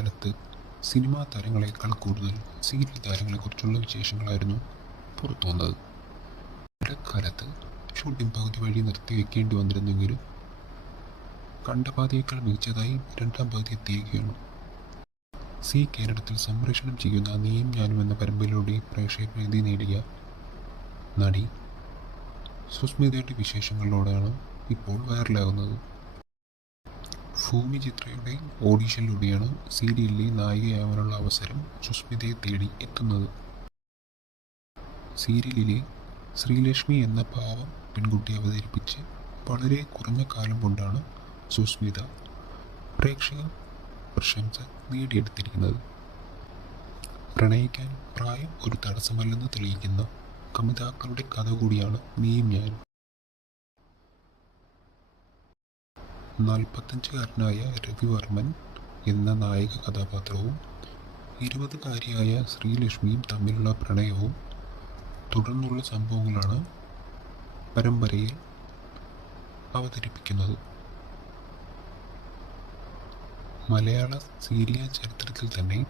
ഇക്കാലത്ത് സിനിമാ താരങ്ങളെക്കാൾ കൂടുതൽ സീരിയൽ താരങ്ങളെക്കുറിച്ചുള്ള വിശേഷങ്ങളായിരുന്നു പുറത്തു വന്നത്. ഇടക്കാലത്ത് ഷൂട്ടിംഗ് പകുതി വഴി നിർത്തിവെക്കേണ്ടി വന്നിരുന്നെങ്കിലും കണ്ട പാതിയേക്കാൾ മികച്ചതായി രണ്ടാം പകുതി എത്തിയിരിക്കുകയാണ്. കേരളത്തിൽ സംപ്രേഷണം ചെയ്യുന്ന നീയും ഞാനും എന്ന പരമ്പരയിലൂടെ പ്രേക്ഷകപ്രീതി നേടിയ നടി സുസ്മിതയുടെ വിശേഷങ്ങളിലൂടെയാണ് ഇപ്പോൾ വൈറലാകുന്നത്. ഭൂമി ചിത്രയുടെ ഓഡിഷനിലൂടെയാണ് സീരിയലിലെ നായികയാവാനുള്ള അവസരം സുസ്മിതയെ തേടി എത്തുന്നത്. സീരിയലിലെ ശ്രീലക്ഷ്മി എന്ന പാവം പെൺകുട്ടിയെ അവതരിപ്പിച്ച് വളരെ കുറഞ്ഞ കാലം കൊണ്ടാണ് സുസ്മിത പ്രേക്ഷക പ്രശംസ നേടിയെടുത്തിരിക്കുന്നത്. പ്രണയിക്കാൻ പ്രായം ഒരു തടസ്സമല്ലെന്ന് തെളിയിക്കുന്ന കമിതാക്കളുടെ കഥ കൂടിയാണ് നീയും ഞാനും. 45-കാരനായ രവിവർമ്മൻ എന്ന നായക കഥാപാത്രവും 20-കാരിയായ ശ്രീലക്ഷ്മിയും തമ്മിലുള്ള പ്രണയവും തുടർന്നുള്ള സംഭവങ്ങളാണ് പരമ്പരയിൽ അവതരിപ്പിക്കുന്നത്. മലയാള സീരിയൽ ചരിത്രത്തിൽ തന്നെ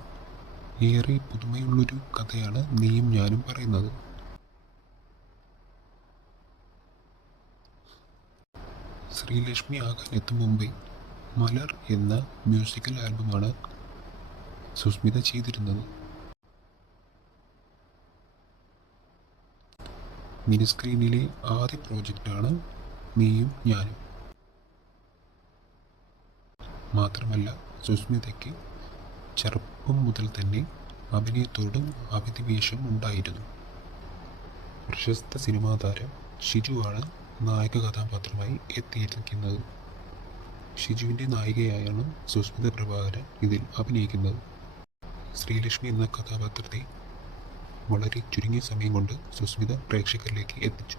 ഏറെ പുതുമയുള്ളൊരു കഥയാണ് നീയും ഞാനും പറയുന്നത്. ശ്രീലക്ഷ്മി ആകാൻ എത്തും മുമ്പേ മലർ എന്ന മ്യൂസിക്കൽ ആൽബമാണ് സുസ്മിത ചെയ്തിരുന്നത്. മിനി സ്ക്രീനിലെ ആദ്യ പ്രോജക്റ്റാണ് നീയും ഞാനും. മാത്രമല്ല സുസ്മിതയ്ക്ക് ചെറുപ്പം മുതൽ തന്നെ അഭിനയത്തോടും അഭിനിവേശം ഉണ്ടായിരുന്നു. പ്രശസ്ത സിനിമാ താരം ഷിജുവാണ് നായക കഥാപാത്രമായി എത്തിയിരിക്കുന്നത്. ഷിജുവിൻ്റെ നായികയായാണ് സുസ്മിത പ്രഭാകരൻ ഇതിൽ അഭിനയിക്കുന്നത്. ശ്രീലക്ഷ്മി എന്ന കഥാപാത്രത്തെ വളരെ ചുരുങ്ങിയ സമയം കൊണ്ട് സുസ്മിത പ്രേക്ഷകരിലേക്ക് എത്തിച്ചു.